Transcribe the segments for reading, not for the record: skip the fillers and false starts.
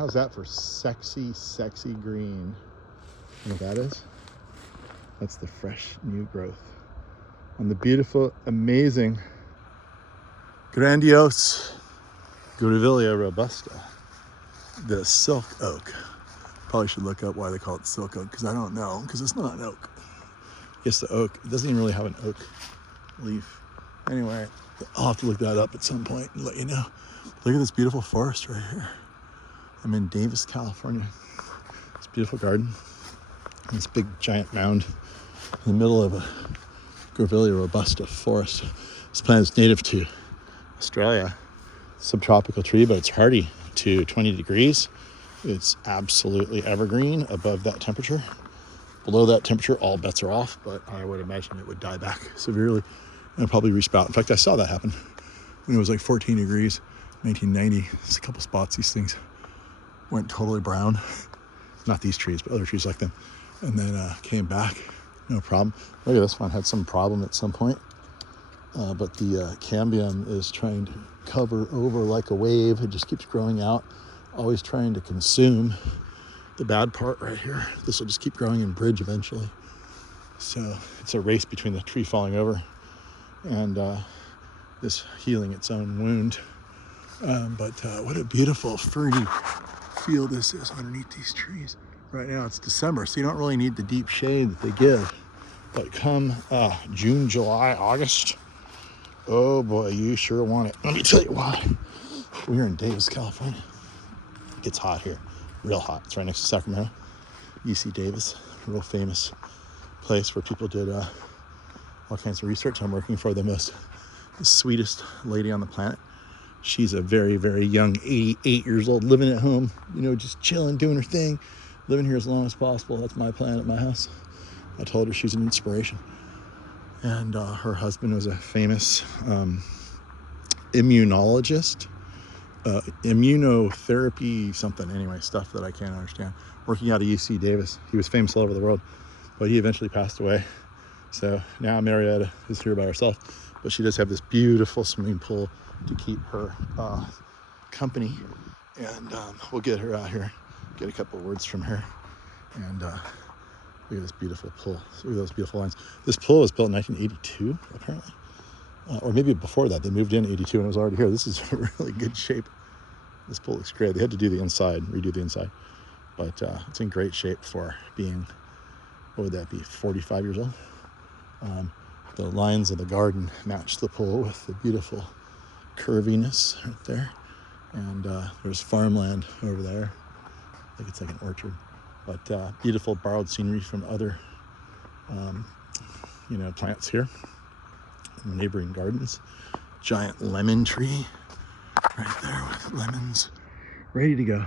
How's that for sexy, sexy green? You know what that is? That's the fresh new growth on the beautiful, amazing, grandiose Grevillea robusta, the silk oak. Probably should look up why they call it silk oak, because I don't know, because it's not an oak. I guess the oak, it doesn't even really have an oak leaf. Anyway, I'll have to look that up at some point and let you know. Look at this beautiful forest right here. I'm in Davis, California. It's a beautiful garden. This big giant mound in the middle of a Grevillea robusta forest. This plant is native to Australia. Subtropical tree, but it's hardy to 20 degrees. It's absolutely evergreen above that temperature. Below that temperature, all bets are off, but I would imagine it would die back severely and probably resprout. In fact, I saw that happen when it was like 14 degrees, 1990. There's a couple spots, these things went totally brown. Not these trees, but other trees like them. And then came back, no problem. Look at this one, had some problem at some point. But the cambium is trying to cover over like a wave. It just keeps growing out, always trying to consume the bad part right here. This will just keep growing and bridge eventually. So it's a race between the tree falling over and this healing its own wound. But what a beautiful ferny field this is underneath these trees. Right now it's December, so you don't really need the deep shade that they give. But come June, July, August, oh boy, you sure want it. Let me tell you why. We're in Davis, California. It gets hot here, real hot. It's right next to Sacramento. UC Davis, a real famous place where people did all kinds of research. I'm working for the sweetest lady on the planet. She's a very, very young 88 years old, living at home, you know, just chilling, doing her thing, living here as long as possible. That's my plan at my house. I told her she's an inspiration. And her husband was a famous immunologist, immunotherapy something, anyway, stuff that I can't understand, working out of UC Davis. He was famous all over the world, but he eventually passed away. So now Marietta is here by herself, but she does have this beautiful swimming pool to keep her company. And we'll get her out here, get a couple of words from her. And look at this beautiful pool. Look at those beautiful lines. This pool was built in 1982, apparently. Or maybe before that. They moved in 82 and it was already here. This is really good shape. This pool looks great. They had to do the inside, redo the inside. But it's in great shape for being, what would that be, 45 years old? The lines of the garden match the pool with the beautiful curviness right there. And there's farmland over there. I think it's like an orchard. But beautiful borrowed scenery from other, plants here. Neighboring gardens. Giant lemon tree right there with lemons ready to go.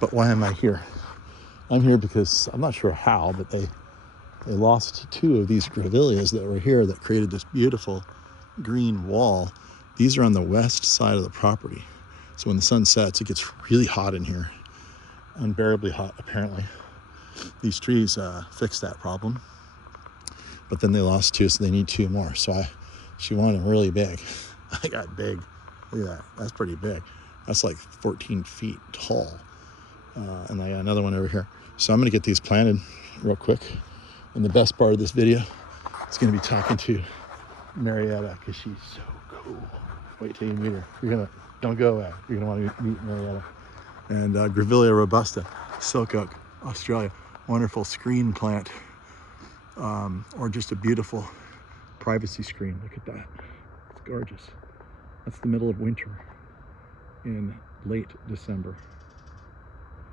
But why am I here? I'm here because I'm not sure how, but they lost two of these grevilleas that were here that created this beautiful green wall. These are on the west side of the property. So when the sun sets, it gets really hot in here. Unbearably hot, apparently. These trees fixed that problem. But then they lost two, so they need two more. So she wanted them really big. I got big. Look at that. That's pretty big. That's like 14 feet tall. And I got another one over here. So I'm going to get these planted real quick. And the best part of this video is going to be talking to Marietta because she's so cool. Wait till you meet her. Don't go away. You're going to want to meet Marietta. And Grevillea robusta, silk oak, Australia. Wonderful screen plant. Or just a beautiful privacy screen. Look at that. It's gorgeous. That's the middle of winter in late December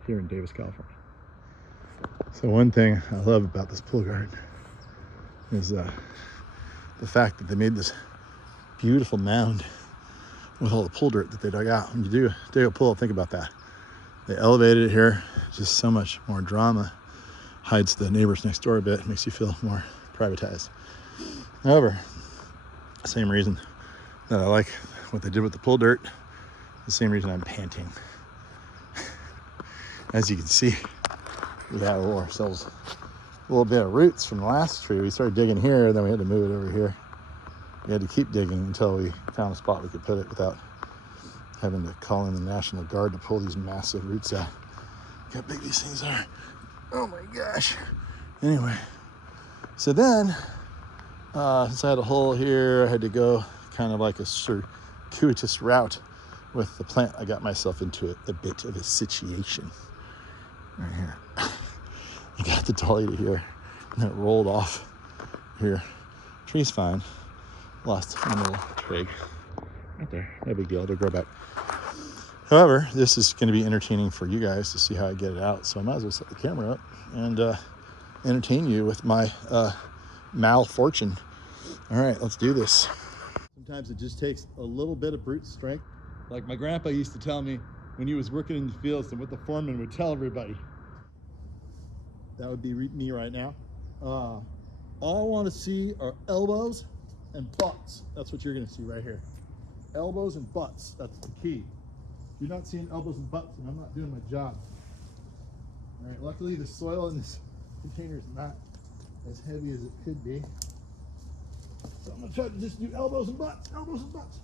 here in Davis, California. So one thing I love about this pool garden is the fact that they made this beautiful mound with all the pool dirt that they dug out. When you do dig a pool, think about that. They elevated it here, just so much more drama. Hides the neighbors next door a bit, makes you feel more privatized. However, same reason that I like what they did with the pool dirt, the same reason I'm panting. As you can see, we have ourselves a little bit of roots from the last tree. We started digging here, then we had to move it over here. We had to keep digging until we found a spot we could put it without having to call in the National Guard to pull these massive roots out. Look how big these things are. Oh my gosh. Anyway, so then, since I had a hole here, I had to go kind of like a circuitous route with the plant. I got myself into a bit of a situation right here. I got the dolly to here, and it rolled off here. Tree's fine. Lost my little twig right there. No big deal. It'll grow back. However, this is going to be entertaining for you guys to see how I get it out. So I might as well set the camera up and entertain you with my malfortune. All right, let's do this. Sometimes it just takes a little bit of brute strength. Like my grandpa used to tell me when he was working in the fields and what the foreman would tell everybody. That would be me right now. All I want to see are elbows and butts. That's what you're going to see right here. Elbows and butts. That's the key. If you're not seeing elbows and butts, then I'm not doing my job. All right, luckily the soil in this container is not as heavy as it could be. So I'm gonna try to just do elbows and butts, elbows and butts.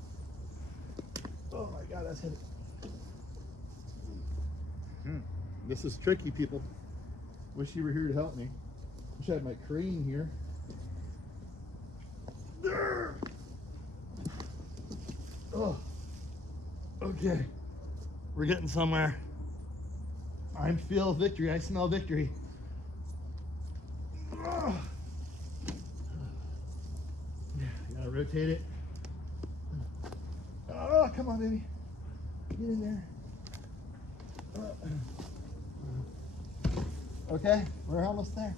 Oh my God, that's heavy. This is tricky, people. Wish you were here to help me. Wish I had my crane here. Oh, okay. We're getting somewhere. I feel victory. I smell victory. Oh. Yeah, gotta rotate it. Oh, come on, baby. Get in there. Okay, we're almost there.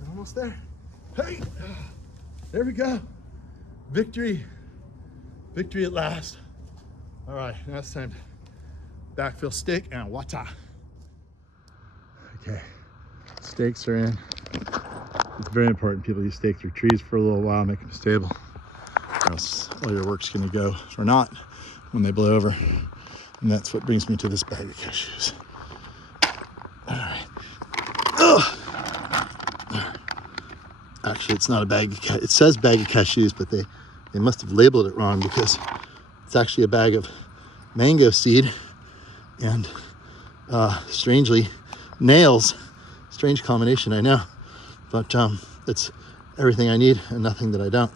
We're almost there. Hey, there we go. Victory. Victory at last. All right, now it's time to backfill stake and water. Okay, stakes are in. It's very important people use stake through trees for a little while, make them stable, or else all your work's gonna go for naught when they blow over. And that's what brings me to this bag of cashews. All right. Ugh. Actually, it's not a bag of it says bag of cashews, but they must have labeled it wrong because it's actually a bag of mango seed and strangely nails. Strange combination, I know, but it's everything I need and nothing that I don't,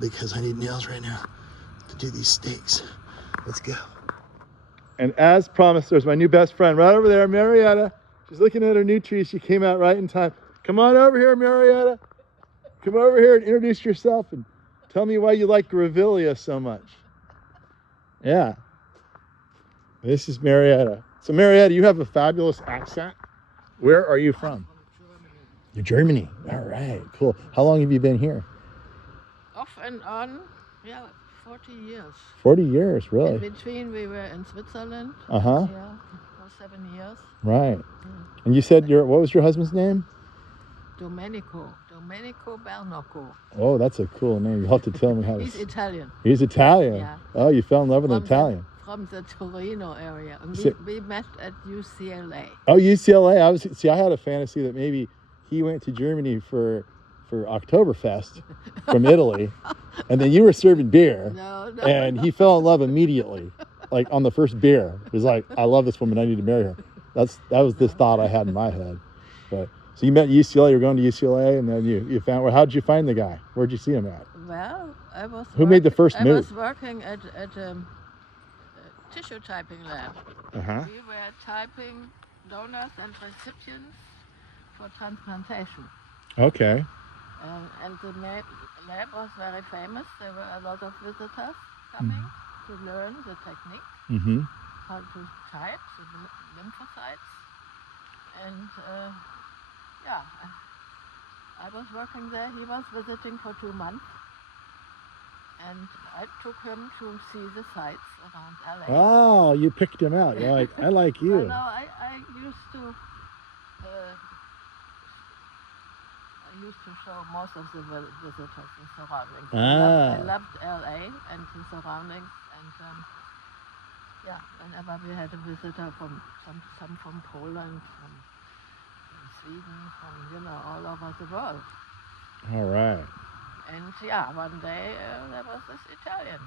because I need nails right now to do these stakes. Let's go. And as promised, there's my new best friend right over there, Marietta. She's looking at her new tree. She came out right in time. Come on over here, Marietta. Come over here and introduce yourself and tell me why you like Grevillea so much. Yeah. This is Marietta. So Marietta, you have a fabulous accent. Where are you from? You're Germany. All right, cool. How long have you been here? Off and on, yeah, 40 years. 40 years, really? In between, we were in Switzerland. Uh-huh. Yeah, for 7 years. Right. And you said what was your husband's name? Domenico Bernocco. Oh, that's a cool name. You'll have to tell me how. He's Italian. He's Italian? Yeah. Oh, you fell in love with an Italian. From the Torino area. And we met at UCLA. Oh, UCLA. I had a fantasy that maybe he went to Germany for Oktoberfest from Italy, and then you were serving beer. No. And he fell in love immediately, like on the first beer. He was like, I love this woman, I need to marry her. That was this thought I had in my head. But so you met UCLA, you were going to UCLA, and then you found, well, how'd you find the guy? Where'd you see him at? Well, Who made the first move? I was working at a tissue typing lab. Uh-huh. We were typing donors and recipients for transplantation. Okay. And the lab was very famous. There were a lot of visitors coming to learn the technique, how to type the lymphocytes. And yeah, I was working there. He was visiting for 2 months. And I took him to see the sites around LA. Oh, you picked him out. You're like, I like you. Well, no, I used to show most of the visitors the surroundings. I loved LA and the surroundings, and yeah, whenever we had a visitor from some from Poland, from Sweden, from all over the world. All right. And yeah, one day there was this Italian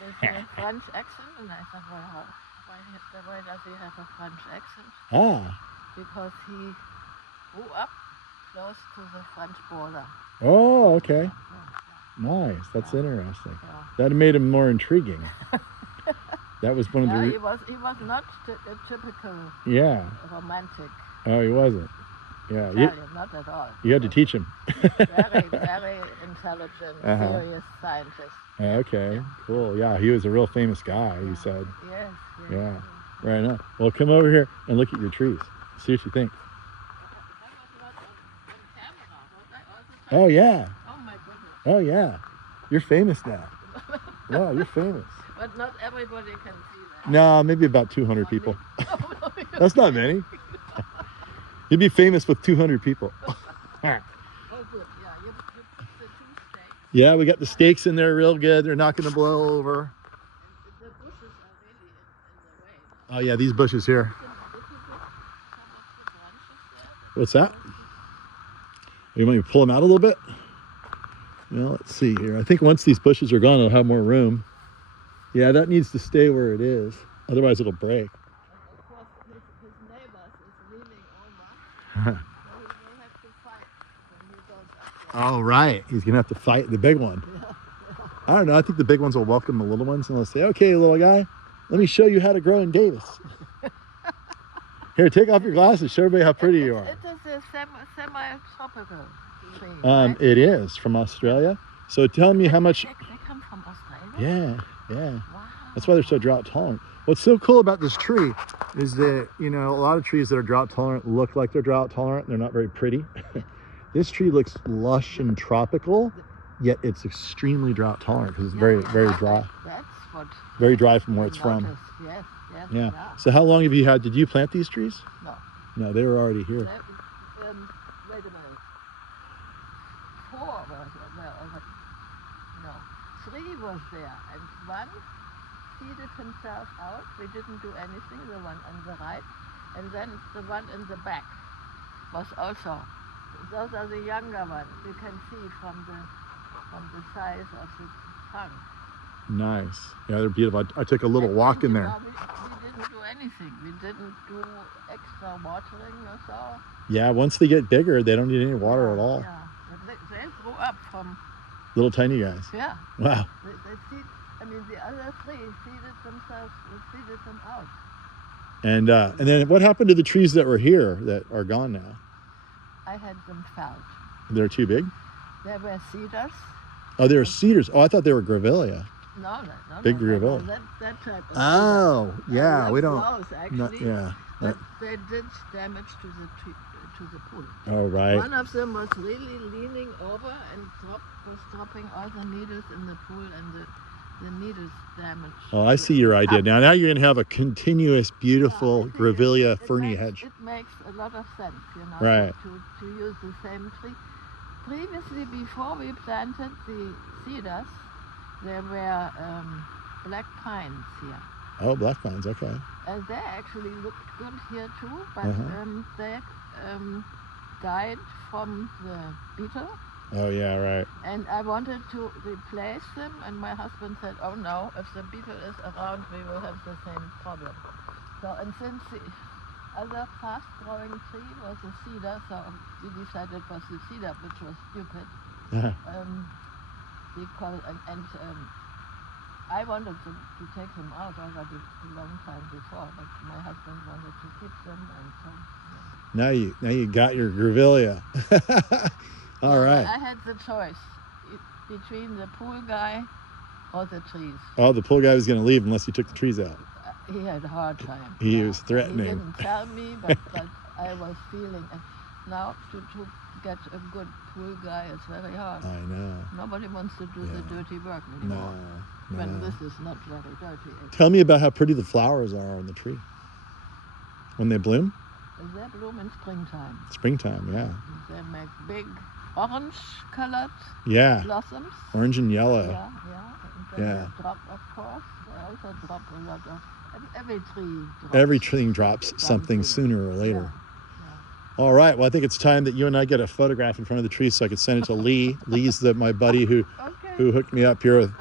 with a French accent, and I thought, well, why does he have a French accent? Ah. Because he grew up close to the French border. Oh, okay. Yeah. Nice. That's interesting. Yeah. That made him more intriguing. That was one of the. He was not a typical romantic. Oh, he wasn't. Yeah. Italian, not at all. You had to teach him. Very, very intelligent, serious scientist. Okay, cool. Yeah, he was a real famous guy, you said. Yes. Yeah, right on. Well, come over here and look at your trees. See what you think. That was not on camera. Was I also Oh, yeah. Oh, my goodness. Oh, yeah. You're famous now. Yeah, you're famous. But not everybody can see that. No, maybe about 200 people. That's not many. You'd be famous with 200 people. Oh, good. Yeah, you put the 2 stakes. Yeah, we got the stakes in there real good. They're not going to blow over. And the bushes are really in the way. Oh, yeah, these bushes here. Some of the branches there. What's that? You want me to pull them out a little bit? Well, let's see here. I think once these bushes are gone, it'll have more room. Yeah, that needs to stay where it is. Otherwise, it'll break. Of course, his neighbors is leaning over. So he will have to fight when he goes up there. Oh, right. He's going to have to fight the big one. I don't know. I think the big ones will welcome the little ones and they'll say, okay, little guy, let me show you how to grow in Davis. Here, take off your glasses. Show everybody how pretty you are. It is a semi-tropical tree, right? It is from Australia. So tell me how much. They come from Australia? Yeah. Wow. That's why they're so drought tolerant. What's so cool about this tree is that, a lot of trees that are drought tolerant look like they're drought tolerant. They're not very pretty. This tree looks lush and tropical, yet it's extremely drought tolerant because it's very dry. That's what. Very dry from where it's from. Yes. Yeah. So how long have you had? Did you plant these trees? No. No, they were already here. Wait a minute. 4 were there already. No. 3 was there, and 1 seeded himself out. We didn't do anything. The one on the right, and then the one in the back was also. Those are the younger ones. You can see from the size of the trunk. Nice. Yeah, they're beautiful. I took a little walk in there. We didn't do anything. We didn't do extra watering or so. Yeah, once they get bigger, they don't need any water at all. Yeah, but they grew up from. Little tiny guys. Yeah. Wow. The other 3 seeded them out. And then what happened to the trees that were here that are gone now? I had them felled. They're too big? There were cedars. Oh, they were cedars. Oh, I thought they were Grevillea. No. Big Grevillea. That type of Oh, cedar. yeah. We don't. Those, actually, but they did damage to the pool. Oh, right. One of them was really leaning over and was dropping all the needles in the pool, and the needles damaged. Oh, I see your idea now. Now you're going to have a continuous, beautiful Grevillea ferny hedge. It makes a lot of sense, Right. to use the same tree. Previously, before we planted the cedars, there were black pines here. Oh, black pines, okay. And they actually looked good here too, but they died from the beetle. Oh, yeah, right. And I wanted to replace them, and my husband said, oh no, if the beetle is around, we will have the same problem. So, and since the other fast-growing tree was a cedar, so we decided it was the cedar, which was stupid. Because, I wanted to take them out already a long time before, but my husband wanted to keep them, and so. Yeah. Now you got your Grevillea. All right. I had the choice between the pool guy or the trees. Oh, the pool guy was going to leave unless you took the trees out. He had a hard time. He was threatening. He didn't tell me, but I was feeling. Now to get a good pool guy is very hard. I know. Nobody wants to do the dirty work anymore. No. When this is not very dirty. Tell me about how pretty the flowers are on the tree. When they bloom? They bloom in springtime. Springtime, yeah. They make big orange-colored blossoms. Orange and yellow. Yeah. And then they drop, of course. They also drop a lot of. Every tree drops. Every tree drops something sooner or later. All right. Well, I think it's time that you and I get a photograph in front of the tree so I can send it to Lee. Lee's my buddy who hooked me up here with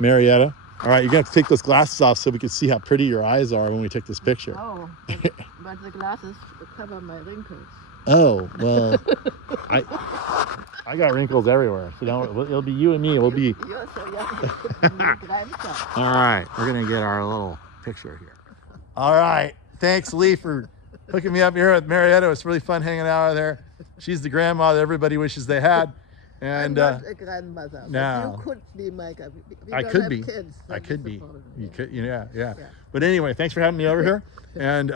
Marietta. All right, you're gonna have to take those glasses off so we can see how pretty your eyes are when we take this picture. Oh, but the glasses cover my wrinkles. Oh, well, I got wrinkles everywhere. So it'll be you and me. We'll be. You're so young. All right, we're gonna get our little picture here. All right, thanks Lee for hooking me up here with Marietta. It's really fun hanging out with her. She's the grandma that everybody wishes they had. And I'm not a grandmother. No, you could be my grandmother. I could be. I could be. You could. Yeah. But anyway, thanks for having me over here. And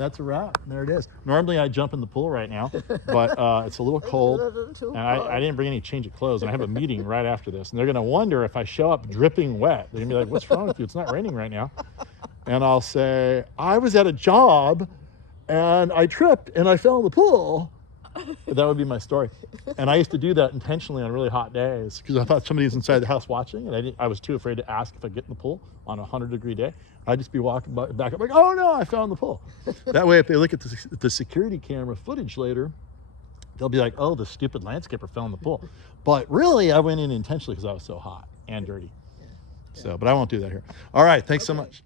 that's a wrap. There it is. Normally I jump in the pool right now, but it's a little cold, and I didn't bring any change of clothes. And I have a meeting right after this, and they're gonna wonder if I show up dripping wet. They're gonna be like, "What's wrong with you? It's not raining right now." And I'll say, "I was at a job, and I tripped and I fell in the pool." That would be my story. And I used to do that intentionally on really hot days because I thought somebody was inside the house watching, and I was too afraid to ask if I get in the pool on a 100-degree day. I'd just be walking back up like, oh no, I fell in the pool. That way, if they look at the security camera footage later, they'll be like, oh, the stupid landscaper fell in the pool. But really, I went in intentionally because I was so hot and dirty. So, but I won't do that here. All right, thanks so much.